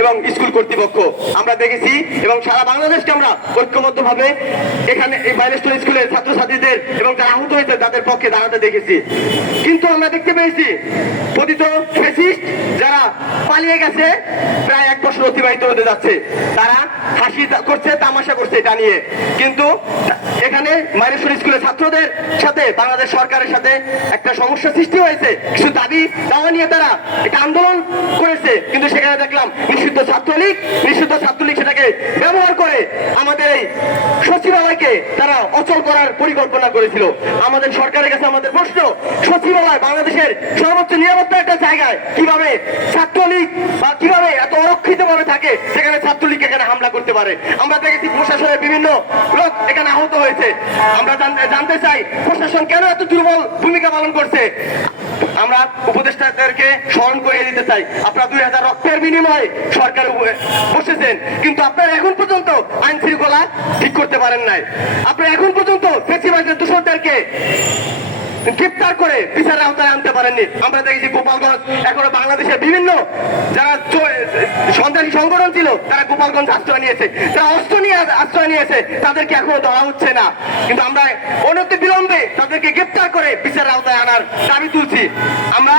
এবং স্কুল কর্তৃপক্ষ আমরা দেখেছি এবং সারা বাংলাদেশকে আমরা ঐক্যবদ্ধভাবে এখানে এই মাইলস্টোন স্কুলের ছাত্রছাত্রীদের এবং যারা আহত হয়েছে তাদের পক্ষে দাঁড়াতে দেখেছি। কিন্তু আমরা দেখতে পেয়েছি পতিত ফ্যাসিস্ট যারা পালিয়ে গেছে, প্রায় 1 বছর অতিবাহিত হতে যাচ্ছে, তারা হাসি করছে, তামাশা করছে এটা নিয়ে। কিন্তু এখানে মাইলস্টোন স্কুলের ছাত্রদের সাথে বাংলাদেশ সরকারের সাথে একটা সমস্যা সৃষ্টি হয়েছে, কিছু দাবি দাওয়া নিয়ে তারা একটা আন্দোলন করেছে। কিন্তু সেখানে দেখলাম নিষিদ্ধ ছাত্রলীগ সেটাকে ব্যবহার করে আমাদের এই সচিবালয়কে তারা অচল করার পরিকল্পনা করেছিল। আমাদের সরকারের কাছে আমাদের প্রশ্ন, সচিবালয় বাংলাদেশের সর্বোচ্চ নিরাপত্তা একটা জায়গায় কিভাবে ছাত্রলীগ বা কিভাবে এত অরক্ষিত ভাবে থাকে সেখানে ছাত্রলীগ এখানে হামলা করতে পারে? আমরা দেখেছি প্রশাসনের বিভিন্ন লোক এখানে আহত হয়েছে। আমরা জানতে চাই প্রশাসন কেন এত দুর্বল ভূমিকা পালন করছে? আমরা উপদেষ্টাদেরকে স্মরণ করিয়ে দিতে চাই, আপনারা 2000 রক্তের বিনিময়ে সরকার বসেছেন, কিন্তু আপনারা এখন পর্যন্ত আইন শৃঙ্খলা ঠিক করতে পারেন নাই। আপনারা এখন পর্যন্ত ফ্যাসিবাদের দোষরদেরকে গ্রেপ্তার করে বিচারের আওতায় আনতে পারেননি। আমরা দেখেছি গোপালগঞ্জ, এখনো বাংলাদেশের বিভিন্ন যারা সন্ত্রাসী সংগঠন ছিল তারা গোপালগঞ্জ আশ্রয় নিয়েছে, যারা অস্ত্র নিয়ে আশ্রয় নিয়েছে তাদেরকে এখনো ধরা হচ্ছে না। কিন্তু আমরা অনতি বিলম্বে তাদেরকে গ্রেপ্তার করে বিচারের আওতায় আনার দাবি তুলছি। আমরা